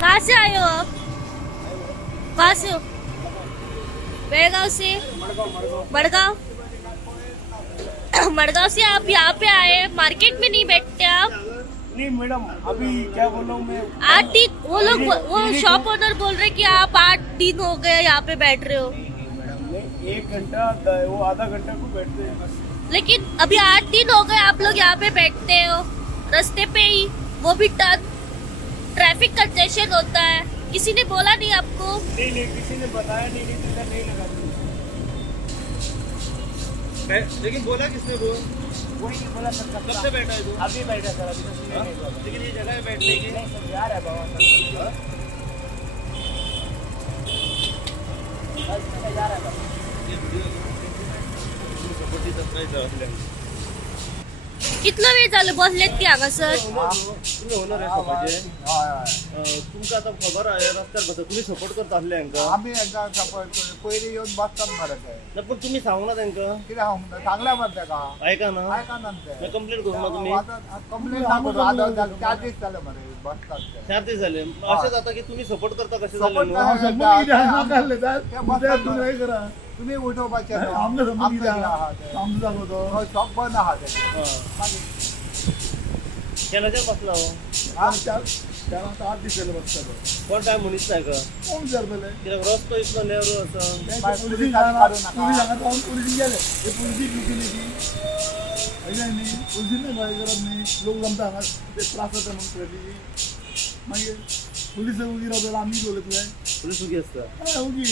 कहाँ से आए हो आप? कहाँ से हो? बेळगाव से? मडगांव? मडगांव से आप यहाँ पे आए, मार्केट में नहीं बैठते आप? नहीं मैडम, अभी क्या बोल रहा हूँ मैं, 8 दिन वो लोग वो शॉप ओनर बोल रहे कि आप 8 दिन हो गए यहाँ पे बैठ रहे हो, नहीं 1 घंटा वो आधा घंटा को बैठते हैं बस। लेकिन अभी 8 दिन हो गए आप लोग यहाँ पे बैठते हो रास्ते पे ही, वो भी ट्रैफिक कंजेशन होता है। किसी ने बोला नहीं आपको? नहीं किसी ने बताया नहीं, नहीं लगा। लेकिन बोला किसने? वो वही नहीं बोला सर। कब से बैठा है तू? अभी बैठा सर, अभी तो। लेकिन ये जगह है बैठने की? नहीं सर, यार है बाबा सर। कितना वेळ झालं बसलेत की हांगा सर? तुम्ही होणार आहे सपाचे तुमका आता खबर आहे रस्त्यावर बसा, तुम्ही सपोर्ट करता असले हांका? आम्ही एकदा पहिले येऊन बसतात मरत आहे. नाही पण तुम्ही सांगू ना त्यांका, किती चांगल्या म्हणते का? ऐका ना, ऐका नंतर कंप्लेंट करू ना तुम्ही. कंप्लेंट नको, आता 4 दिवस झाले म्हणे बसतात ते. 4 दिवस झाले असेच, आता की तुम्ही सपोर्ट करता कसे झाले Support मग? नाही. तुम्ही उठोबाचे शॉप बंद आहात. केल्याच्या बसला कोण काय म्हणीच नाही का? कित्याक रस्तो इतलो नेवरो आसा. लोक जमता हांगा त्रास जाता म्हणून मागीर पुलीस उगी रावता आमी उलयतले पोलीस उगी असता. उगी